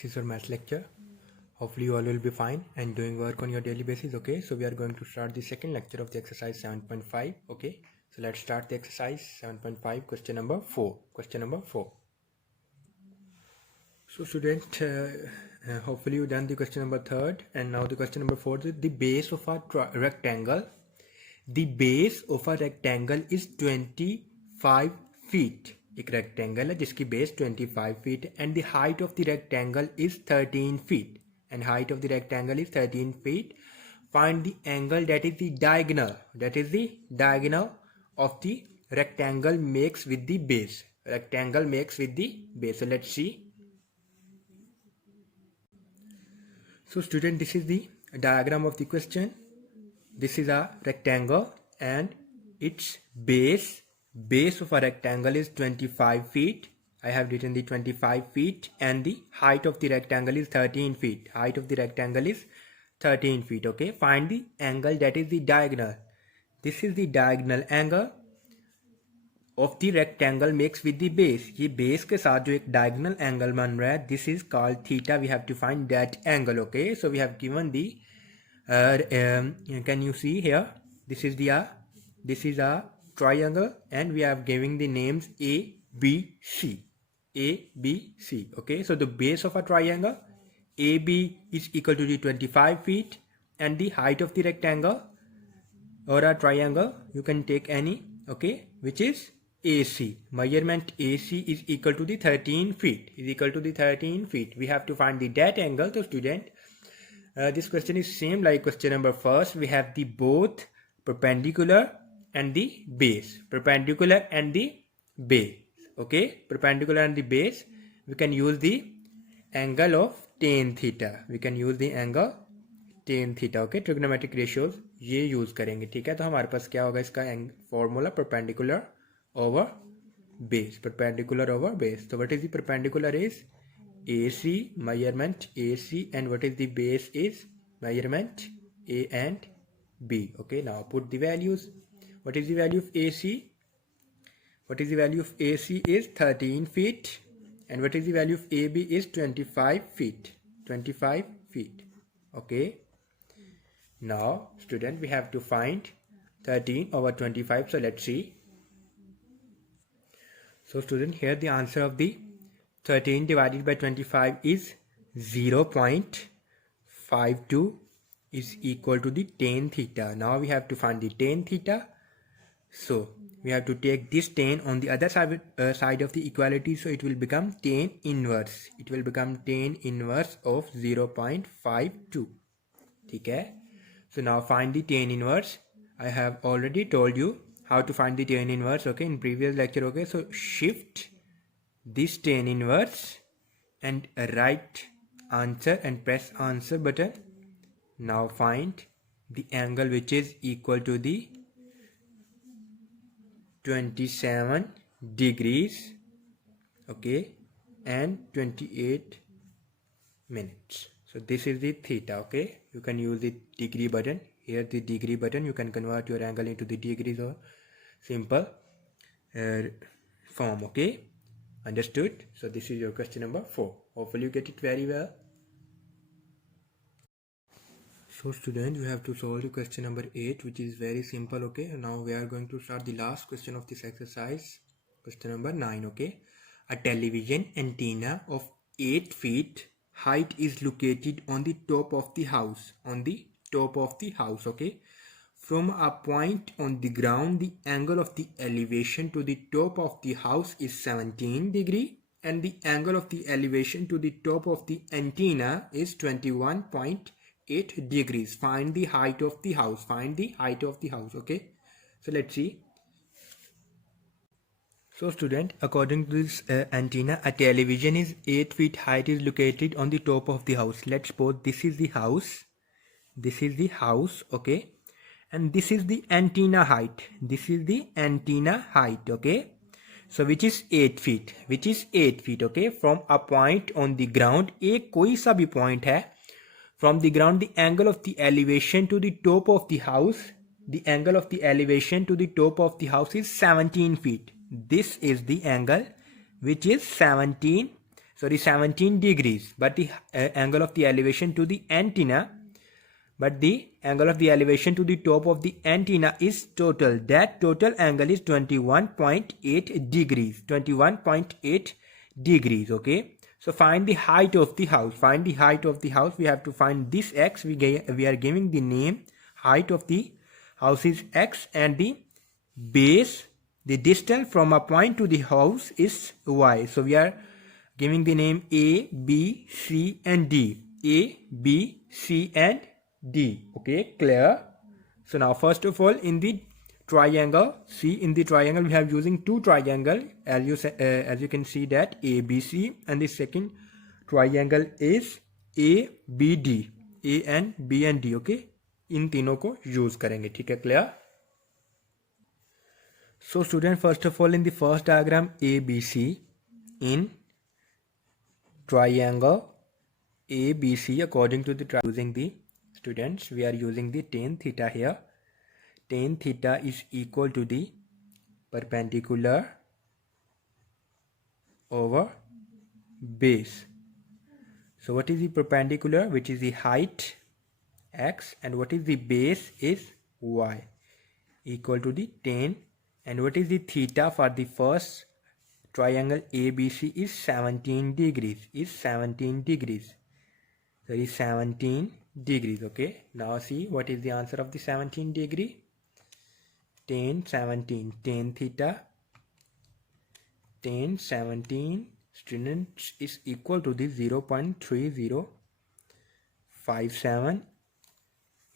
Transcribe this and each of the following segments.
This is your math lecture. Hopefully you all will be fine and doing work on your daily basis. Okay, so we are going to start the second lecture of the exercise 7.5. Okay, so let's start the exercise 7.5, question number 4. Question number 4. So student, hopefully you done the question number 3 and now the question number 4. The base of a rectangle. The base of a rectangle is 25 feet. एक rectangle है जिसकी base 25 feet and the height of the rectangle is 13 feet and height of the rectangle is 13 feet. Find the angle that is the diagonal of the rectangle makes with the base. Rectangle makes with the base. So let's see. So student, this is the diagram of the question. This is a rectangle and its base of a rectangle is 25 feet. I have written the 25 feet and the height of the rectangle is 13 feet. Height of the rectangle is 13 feet. Okay, find the angle that is the diagonal. This is the diagonal angle of the rectangle makes with the base. ये base के साथ जो एक diagonal angle बन रहा है, this is called theta. We have to find that angle. Okay, so we have given the can you see here? This is a triangle and we are giving the names A, B, C. Okay, so the base of a triangle AB is equal to the 25 feet and the height of the rectangle or a triangle, you can take any, okay, which is AC. Measurement AC is equal to the 13 feet. We have to find the that angle. So student, this question is same like question number first. We have the both perpendicular and the base. Okay, perpendicular and the base. We can use the angle of tan theta. Okay, trigonometric ratios ये use करेंगे. ठीक है, तो हमारे पास क्या होगा इसका formula perpendicular over base. So what is the perpendicular is AC, measurement AC, and what is the base is measurement A and B. Okay, now put the values. What is the value of AC? Is 13 feet and what is the value of AB is 25 feet. Okay, now student, we have to find 13 over 25. So let's see. So student, here the answer of the 13 divided by 25 is 0.52 is equal to the tan theta. Now we have to find the tan theta. So we have to take this tan on the other side of the equality. So it will become tan inverse. Of 0.52. Okay. So now find the tan inverse. I have already told you how to find the tan inverse. Okay, in previous lecture. Okay, so shift this tan inverse and write answer and press answer button. Now find the angle which is equal to the 27 degrees, okay, and 28 minutes. So this is the theta. Okay, you can use the degree button. Here the degree button, you can convert your angle into the degrees or simple form. Okay, understood? So this is your question number 4. Hopefully you get it very well. So student, you have to solve the question number 8, which is very simple. Okay, now we are going to start the last question of this exercise, question number 9. Okay, a television antenna of 8 feet height is located on the top of the house. Okay, from a point on the ground, the angle of the elevation to the top of the house is 17 degree and the angle of the elevation to the top of the antenna is 21.8 degrees. Find the height of the house. Okay, so let's see. So student, according to this antenna, a television is 8 feet height is located on the top of the house. Let's suppose this is the house. Okay, and this is the antenna height. Okay, so which is 8 feet. Okay, from a point on the ground, एक कोई सा भी point है. From the ground, the angle of the elevation to the top of the house is 17 feet. This is the angle which is 17 sorry 17 degrees, but the angle of the elevation to the antenna, but the angle of the elevation to the top of the antenna is total. That total angle is 21.8 degrees. 21.8 degrees. Okay. So find the height of the house. Find the height of the house. We have to find this x. We are giving the name height of the house is x, and the base, the distance from a point to the house is y. So we are giving the name A, B, C and D. A, B, C and D. Okay, clear? So now first of all, in the triangle, see in the triangle we have using two triangle, as you can see that ABC, and the second triangle is ABD. A and B and D. Okay, इन तीनों को use करेंगे. ठीक है, clear? So student, first of all, in the first diagram ABC, in triangle ABC, according to the using the students, we are using the tan theta here. Tan theta is equal to the perpendicular over base. So what is the perpendicular, which is the height x, and what is the base is y, equal to the tan, and what is the theta for the first triangle ABC is 17 degrees. Is 17 degrees. So is 17 degrees. Okay. Now see what is the answer of the 17 degree. Tan 17. Tan theta. Tan 17 students is equal to the 0.3057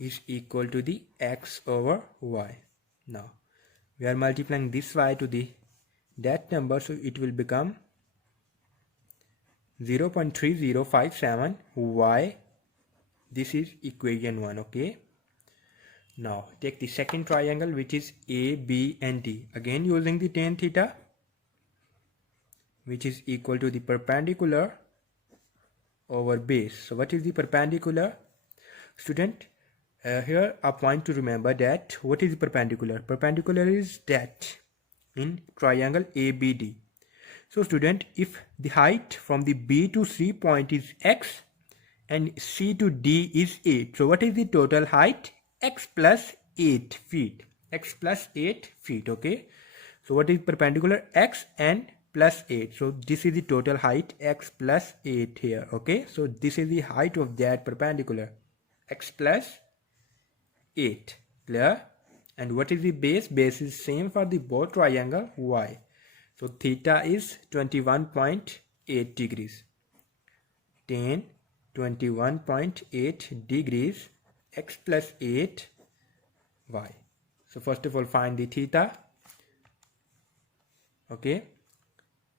is equal to the x over y. Now we are multiplying this y to the that number, so it will become 0.3057 y. This is equation 1. Okay. Now take the second triangle, which is A, B and D. Again using the tan theta, which is equal to the perpendicular over base. So what is the perpendicular, student? Here a point to remember that what is the perpendicular? Perpendicular is that in triangle ABD. So student, if the height from the B to C point is x and C to D is 8. So what is the total height? X plus 8 feet. X plus 8 feet. Okay. So what is perpendicular? X and plus 8. So this is the total height, x plus 8 here. Okay. So this is the height of that perpendicular, x plus 8. Clear? And what is the base? Base is same for the both triangle y. So theta is 21.8 degrees. Tan 21.8 degrees, x plus 8 y. So first of all find the theta. Okay.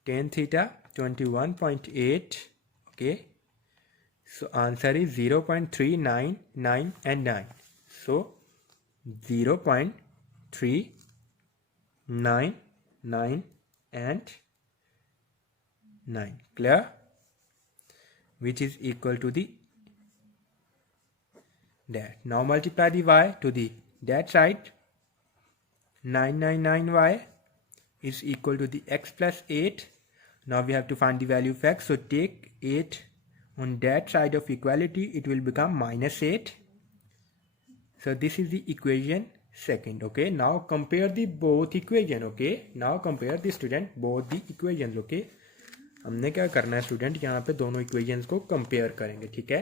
Tan theta 21.8. Okay. So answer is 0.399 and 9. So 0.399 and 9. Clear? Which is equal to the that. Now multiply the y to the that side. 999y is equal to the x plus 8. Now we have to find the value of x. So take 8 on that side of equality. It will become minus 8. So this is the equation second. Okay. Now compare the both equation. Okay. Now compare the student both the equations. Okay. हमने क्या करना है student, यहाँ पे दोनों equations को compare करेंगे. ठीक है.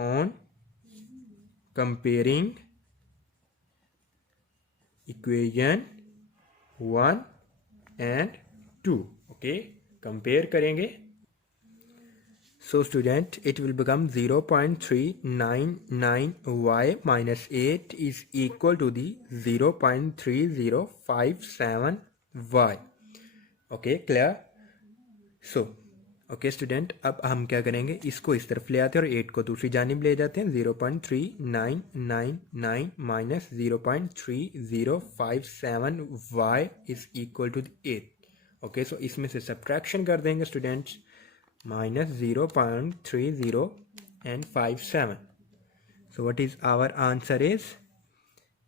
On comparing equation 1 and 2. Okay. Compare करेंगे. So student, it will become 0.399y minus 8 is equal to the 0.3057y. Okay, clear? So, okay student, अब हम क्या करेंगे, इसको इस तरफ ले आते हैं और 8 को दूसरी जानिब ले जाते हैं. 0.3999 minus 0.3057y is equal to the 8. Okay, so इसमें से सब्ट्रैक्शन कर देंगे students. Minus 0.30 and 57. So what is our answer is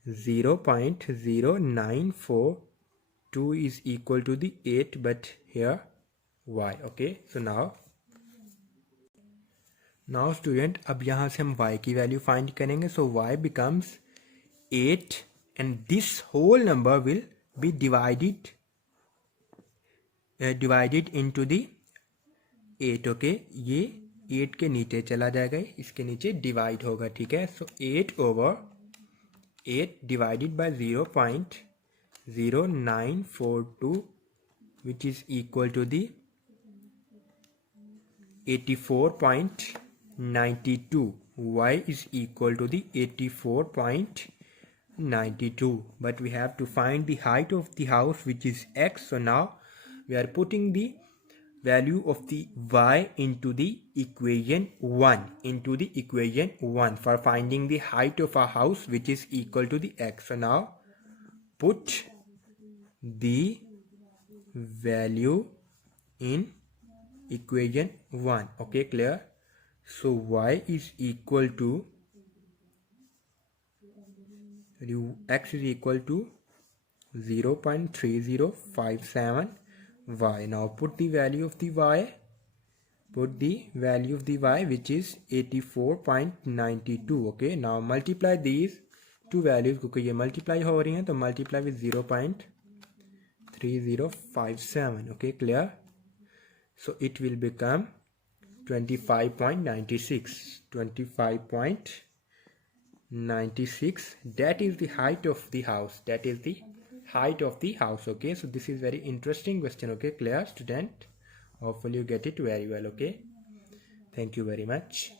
0.0942 is equal to the 8, but here y. Okay. So now now student अब यहाँ से हम y की value find करेंगे. So y becomes 8 and this whole number will be divided into the 8. Okay, ये 8 के नीचे चला जाएगा, इसके नीचे डिवाइड होगा. ठीक है. सो 8/8 divided by 0.0942 which is equal to the 84.92. y is equal to the 84.92, but we have to find the height of the house, which is x. So now we are putting the value of the y into the equation 1 for finding the height of our house, which is equal to the x. So now put the value in equation 1. Okay, clear? So y is equal to x is equal to 0.3057 y. Now put the value of the y, which is 84.92. okay, now multiply these two values क्योंकि ये multiply हो रही हैं, तो multiply with 0.3057. okay, clear? So it will become 25.96. That is the height of the house. Okay, so this is very interesting question. Okay, clear, student? Hopefully you get it very well. Okay, thank you very much.